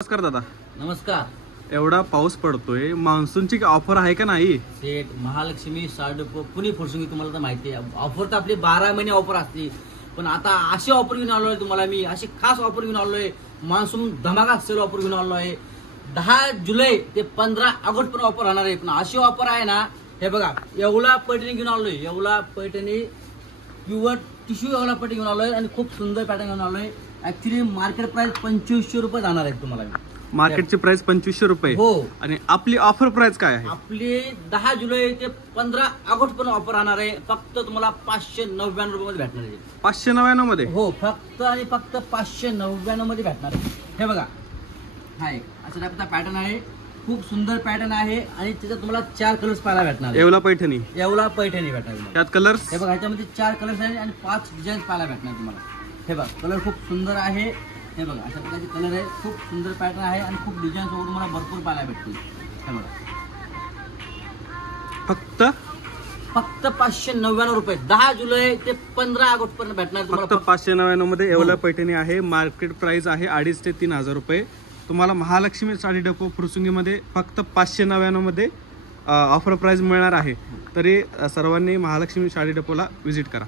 नमस्कार दादा. नमस्कार. एवढा पाऊस पडतोय, मान्सूनची ऑफर आहे का नाही? सेठ महालक्ष्मी साडेप पुणे फुरसुंगी तुम्हाला तर माहिती आहे, ऑफर तर आपली 12 महिने ऑफर असते. पण आता अशी ऑफर घेऊन आलोय तुम्हाला मी, अशी खास ऑफर घेऊन आलोय. मान्सून धमाका सेल ऑफर घेऊन आलोय. 10 जुलै ते 15 ऑगस्ट पण ऑफर राहणार आहे. पण अशी ऑफर आहे ना, हे बघा, येवला पैठणी घेऊन आलोय. येवला पैठणी प्युअर टिश्यू येवला पैठणी घेऊन आलोय आणि खूप सुंदर पॅटर्न घेऊन आलोय. ऍक्च्युली मार्केट प्राइस 2500 रुपये जाणार आहे तुम्हाला. मार्केटची प्राइस 2500 रुपये. हो. आणि आपली ऑफर प्राइस काय आहे? आपली 10 जुलै ते 15 ऑगस्ट पर्यंत ऑफर राहणार आहे. फक्त तुम्हाला 599 रुपये मध्ये भेटणार आहे. 599 मध्ये? हो, फक्त आणि फक्त 599 मध्ये भेटणार आहे. हे बघा, हा एक अशा टाईपचा पॅटर्न आहे. खूप सुंदर पॅटर्न आहे आणि त्याच्यात तुम्हाला 4 कलर्स पाहायला भेटणार आहे. येवला पैठणी. येवला पैठणी भेटणार आहे. त्यात कलर्स हे बघा, ह्याच्यामध्ये 4 कलर्स आहेत आणि 5 डिझाईन्स पाहायला भेटणार तुम्हाला. हे बघा, कलर खूप सुंदर आहे. हे बघा, अशा प्रकारचे कलर आहे. खूप सुंदर पॅटर्न आहे आणि खूप डिझाईन्स वगैरे तुम्हाला भरपूर पाहायला भेटतील. हे बघा, फक्त 599 रुपये 10 जुलै ते 15 ऑगस्ट पर्यंत भेटणार फक्त तुम्हाला. 599 मध्ये येवला पैठणी आहे. मार्केट प्राइस आहे 2,500 ते 3,000 रुपये. तुम्हाला महालक्ष्मी साडी डेपो फुरसुंगी मध्ये फक्त 599 मध्ये ऑफर प्राइस मिळणार आहे. तरी सर्वांनी महालक्ष्मी साडी डेपोला व्हिजिट करा.